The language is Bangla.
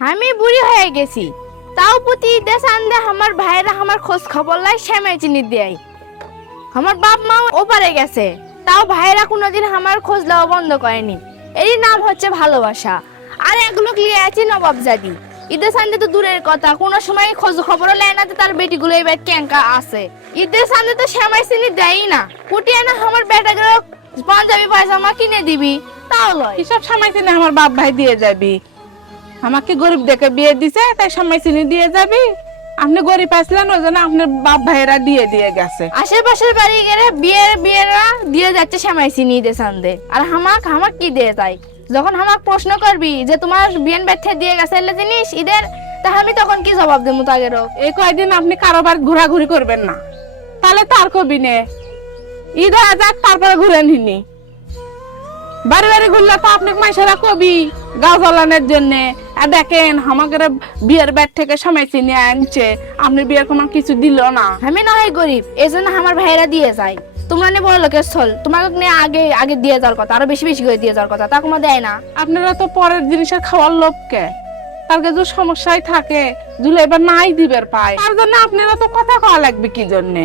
আমি বুড়ি হয়ে গেছি, তাও প্রতি ঈদে চান্দে আমার ভাইরা আমার খোঁজ খবর লাই সেমাই চিনি দেয়। আমার বাপ মা ওপারে গেছে, তাও ভাইরা কোনোদিন আমার খোঁজ লওয়া বন্ধ করেনি। এরই নাম হচ্ছে ভালোবাসা। আর এগুলো লিয়ে আছি নবাবজাদি। ঈদের চান্দে তো দূরের কথা, কোনো সময় খোঁজ খবরও নেয় না যে তার বেটিগুলো এবার ক্যাঙ্কা আছে। ঈদের চান্দে তো সেমাই চিনি দেয়ই না। কুটিয়ে না আমার বেটাগুলো পাঞ্জাবি পায়জামা কিনে দিবি, তাও লয়। কিসব সময় চিনি আমার বাপ ভাই দিয়ে যাবি? আমাকে গরিব দেখে বিয়ে দিছে তাই সময় চিনি দিয়ে যাবি? আপনি গরিব আসলেন ওই জন্য আপনার বাপ ভাইয়েরা দিয়ে দিয়ে গেছে। আশেপাশের বাড়ি গেলে বিয়েরা দিয়ে যাচ্ছে সেমাই চিনি ঈদের চান্দে। আর হামাক কি দিয়ে যায়? যখন হামাক প্রশ্ন করবি যে তোমার বিয়েন ব্যথে দিয়ে গেছে এলে জিনিস ঈদের, তা আমি তখন কি জবাব দেবো তাগেরও? এই কয়দিন আপনি কারোবার ঘোরাঘুরি করবেন না, তাহলে তার কবি নে ঈদ হয়ে যাক তারপরে ঘুরে নিনি। বাড়ি বাড়ি ঘুরলে তো আপনাকে মাইসারা কবি গাছ জ্বালানোর জন্য। আর দেখেন আমাকে বিয়ের ব্যাট থেকে সময় চিনে আনছে, আপনি বিয়ের কোনো কিছু দিল না। আমি না হয় গরিব, এই জন্য আমার ভাইয়েরা দিয়ে যায়। তোমরা নিয়ে বড় লোকের ছল, তোমাকে নিয়ে আগে আগে দিয়ে যাওয়ার কথা, আরো বেশি বেশি করে দিয়ে যাওয়ার কথা, তা কোনো দেয় না। আপনারা তো পরের জিনিসের খাওয়ার লোককে, তার কাছে সমস্যায় থাকে, জুলে এবার নাই দিবের পায়, তার জন্য আপনারা তো কথা কওয়া লাগবে কি জন্যে?